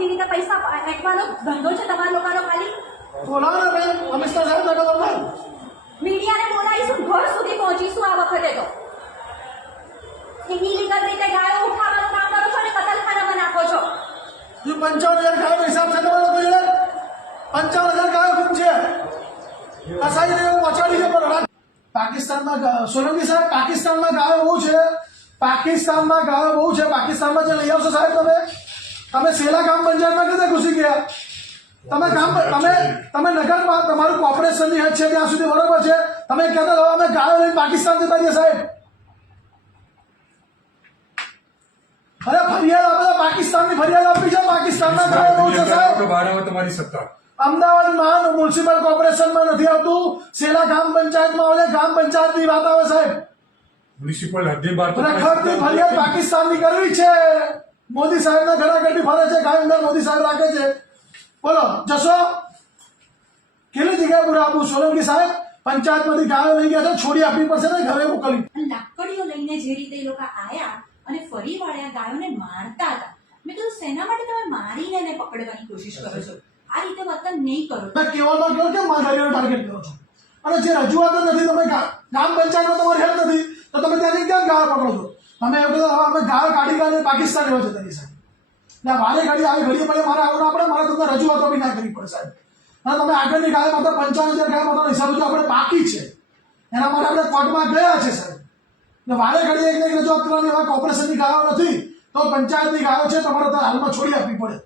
ખોટી રીતે પૈસા ફેંકવાનો ધંધો છે તમારા લોકોનો ખાલી? બોલાવો ને બેન કમિશનર સાહેબ બેઠો તમને મીડિયાને બોલાવીશું ઘર સુધી પહોંચીશું આ વખતે તો. ઇલીગલ રીતે ગાયો ઉઠાવવાનું કામ કરો છો અને કતલખાનામાં નાખો છો. જે પંચાવન હજાર ગાયો હિસાબ છે તમારો કોઈ પંચાવન હજાર ગાયો ખૂબ છે. કસાઈ ને પહોંચાડી છે પણ પાકિસ્તાનમાં સોલંકી સાહેબ? પાકિસ્તાનમાં ગાયો બહુ છે. પાકિસ્તાનમાં ગાયો બહુ છે. પાકિસ્તાનમાં જે લઈ આવશો સાહેબ તમે? તમે સેલા ગામ પંચાયતમાં રીતે ઘૂસી ગયા? તમે કામ તમે તમે નગરમાં તમારું કોર્પોરેશનની હદ છે ત્યાં સુધી બરોબર છે. તમે કહેતા હવે અમે ગાયો લઈને પાકિસ્તાન જતા રહીએ સાહેબ. અરે ફરિયાદ આપણે પાકિસ્તાનની ફરિયાદ આપી છે પાકિસ્તાનના ગાયો બહુ છે સાહેબ. તમારી સત્તા. અમદાવાદમાં મ્યુનિસિપલ કોર્પોરેશનમાં નથી આવતું. સેલા ગામ પંચાયતમાં આવે ગામ પંચાયતની વાત આવે સાહેબ. મ્યુનિસિપલ હદની બહાર ખર્ચની ફરિયાદ પાકિસ્તાનની કરવી છે. મોદી સાહેબના ઘણા ઘરથી ફરે છે કાંઈ અંદર મોદી સાહેબ રાખે છે. બોલો જશો? કેટલી જગ્યાએ પૂરા આપું? સોલંકી સાહેબ પંચાયતમાંથી ગાયો લઈ ગયા છે છોડી આપવી પડશે ને ઘરે મોકલવી અને લાકડીઓ લઈને જે રીતે એ લોકો આયા અને ફરી વળ્યા ગાયોને મારતા હતા. મેં કીધું શેના માટે તમે મારીને એને પકડવાની કોશિશ કરો છો? આ રીતે વર્તન નહીં કરો. તમે કેવલમાં કહો કેમ માલધારીઓને ટાર્ગેટ કરો છો? અને જે રજૂઆત નથી તમે ગામ પંચાયતમાં તમારી હેલ્પ નથી તો તમે ત્યાંથી ક્યાં ગાળ પકડો છો? તમે એવું કીધું અમે ગાળ કાઢી કાઢીને પાકિસ્તાન એવો છે તેની સાહેબ ના મારે ઘડી આવી, ઘડીએ પડે મારે આવું ના પડે, મારે તમને રજૂઆતો બી ના કરવી પડે સાહેબ. અને તમે આગળની ગાળે માત્ર પંચાવન હજાર ગાળે માત્ર હિસાબ જો આપણે બાકી છે, એના માટે આપણે કોર્ટમાં ગયા છે સાહેબ. ને વારે ઘડી એક રજૂઆત કરવાની, એવા કોર્પોરેશનની ગાળો નથી, તો પંચાયતની ગાયો છે, તમારે હાલમાં છોડી આપવી પડે.